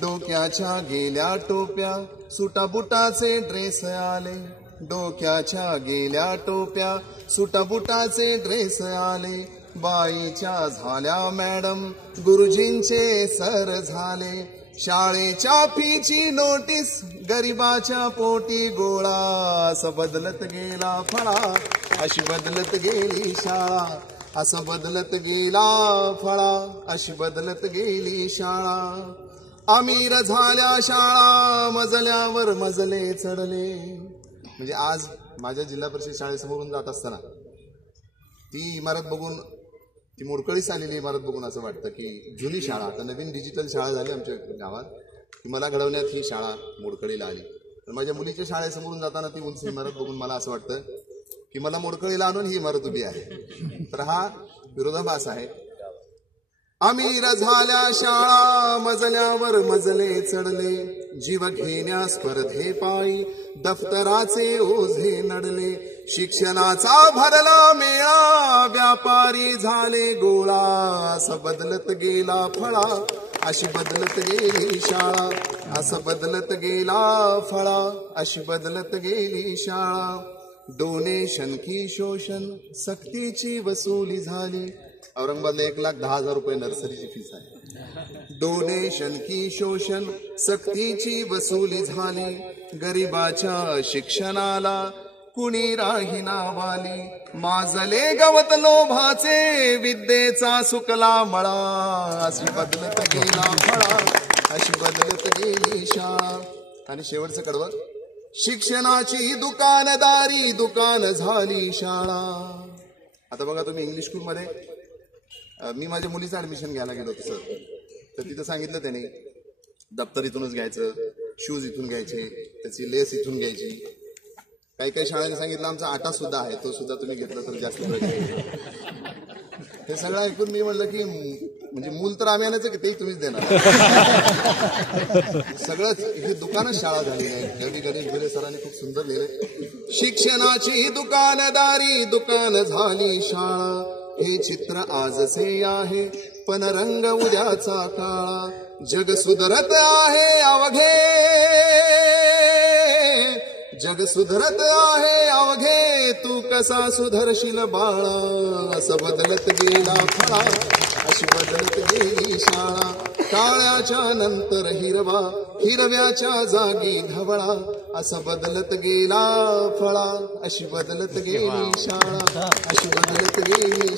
डोक्याच्या गेल्या टोप्या सुटाबुटाचे ड्रेस आले, डोक्याच्या गेल्या टोप्या सुटाबुटाचे ड्रेस आले, बाईच्या झाल्या मॅडम गुरुजींचे सर झाले, शाळेच्या फीची नोटीस गरिबाच्या पोटी गोळा, असं बदलत गेला फळा, अशी बदलत गेली शाळा, असं बदलत गेला फळा, अशी बदलत गेली शाळा. अमीर झाल्या शाळा मजल्यावर मजले चढले. म्हणजे आज माझ्या जिल्हा परिषद शाळेसमोरून जात असताना ती इमारत बघून, ती मोडकळीस आलेली इमारत बघून असं वाटतं की जुनी शाळा, आता नवीन डिजिटल शाळा झाली आमच्या गावात, ती मला घडवण्यात ही शाळा मोडकळीला आली. तर माझ्या मुलीच्या शाळेसमोरून जाताना ती उंच इमारत बघून मला असं वाटतं की मला मोडकळीला आणून ही इमारत उभी आहे. तर हा विरोधाभास आहे. अमीर झाल्या शाळा मजल्यावर मजले चढले, जीव घेण्या स्पर्धे पायी दफ्तराचे ओझे नडले, शिक्षणाचा भरला मेळा व्यापारी झाले गोळा, असं बदलत गेला फळा, अशी बदलत गेली शाळा, असं बदलत गेला फळा, अशी बदलत गेली शाळा. डोनेशन की शोषण सक्तीची वसुली झाली. औरंगाबादला 1,10,000 रुपये नर्सरीची फीस आहे. डोनेशन की शोषण सक्तीची वसुली झाली, गरिबाच्या शिक्षणाला कुणी राहीना वाली, माजले गवत लोभाचे विद्येचा सुकला मळा, अशी बदलत गेला फळा, अशी बदलत गेली शाळा. आणि शेवटचं कडवं, शिक्षणाची दुकानदारी दुकान झाली शाळा. आता बघा तुम्ही इंग्लिश स्कूलमध्ये, मी माझ्या मुलीचं ऍडमिशन घ्यायला गेलो होतो सर, तर तिथं सांगितलं त्याने दप्तर इथूनच घ्यायचं, शूज इथून घ्यायचे, त्याची लेस इथून घ्यायची. काही काही शाळांनी सांगितलं आमचा आटा सुद्धा आहे, तो सुद्धा तुम्ही घेतला तर जास्त. हे सगळं ऐकून मी म्हणलं की म्हणजे मूल तर आम्ही आणायचं की तेही तुम्हीच देणार. सगळंच हे दुकानच शाळा झाली आहे. कवी गणेश भिरे सरांनी खूप सुंदर लिहिले, शिक्षणाची दुकानदारी दुकान झाली शाळा, हे चित्र आजचे आहे पण रंग उद्याचा काळा, जग सुधरत आहे अवघे, जग सुधरत आहे अवघे, तू कसा सुधरशील बाळा, असं बदलत गेला फळा, अशी बदलत गेली शाळा. काळ्याच्या नंतर हिरवा, हिरव्याच्या जागी धवळा, असं बदलत गेला फळा, अशी बदलत गेली शाळा, अशी बदलत गेली.